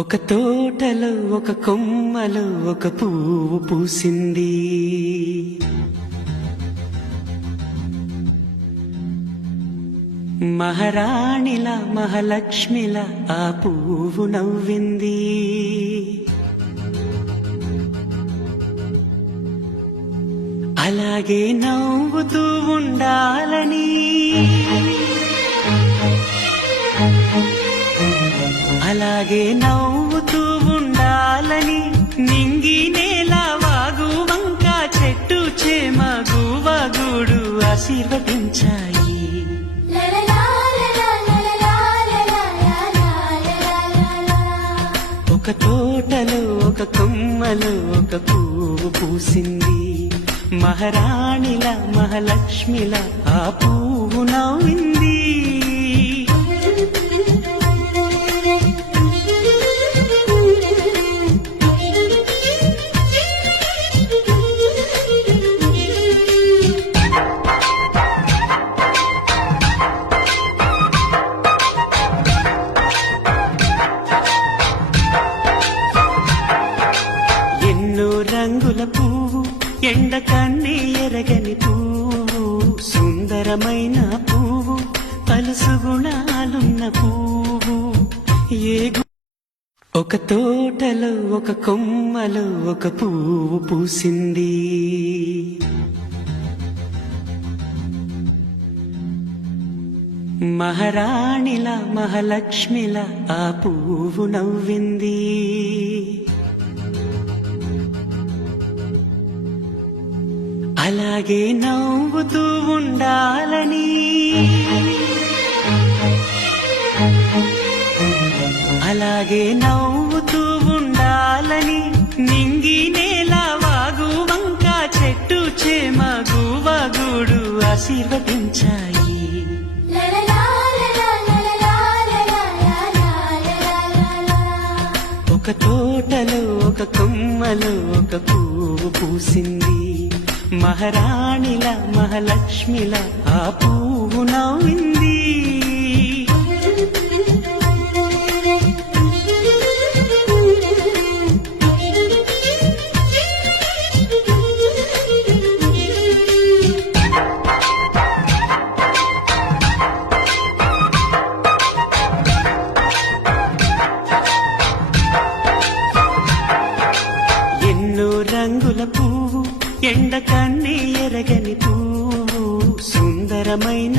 ఒక తోటలో ఒక కొమ్మలో ఒక పువ్వు పూసింది. మహారాణిలా మహాలక్ష్మిలా ఆ పువ్వు నవ్వింది. అలాగే నవ్వుతూ ఉండాలని, అలాగే నవ్వుతూ ఉండాలని నింగి నేల వాగు వంక చెట్టు చేమ గువగూడు ఆశీర్వదించాయి. ఒక తోటలో ఒక కొమ్మలో ఒక పువ్వు పూసింది. మహారాణిలా మహాలక్ష్మిలా ఆ పువ్వు నవ్వింది. రంగుల పువ్వు, ఎండ కన్ని ఎరగని పువ్వు, సుందరమైన పువ్వు, పలుసు గుణాలున్న పువ్వు. ఒక తోటలో ఒక కొమ్మలో ఒక పువ్వు పూసింది. మహారాణిలా మహాలక్ష్మిలా ఆ పువ్వు నవ్వింది. అలాగే నవ్వుతూ ఉండాలని, అలాగే నవ్వుతూ ఉండాలని నింగి నేల వాగు వంక చెట్టు చేమ గువగూడు ఆశీర్వదించాయి. ఒక తోటలో ఒక కొమ్మలో ఒక పువ్వు పూసింది. మహారాణిలా మహాలక్ష్మిలా ఆ పువ్వు నవ్వింది. ఎన్నో రంగుల పువ్వు, ఎండ కన్ని ఎరగని పువ్వు, సుందరమైన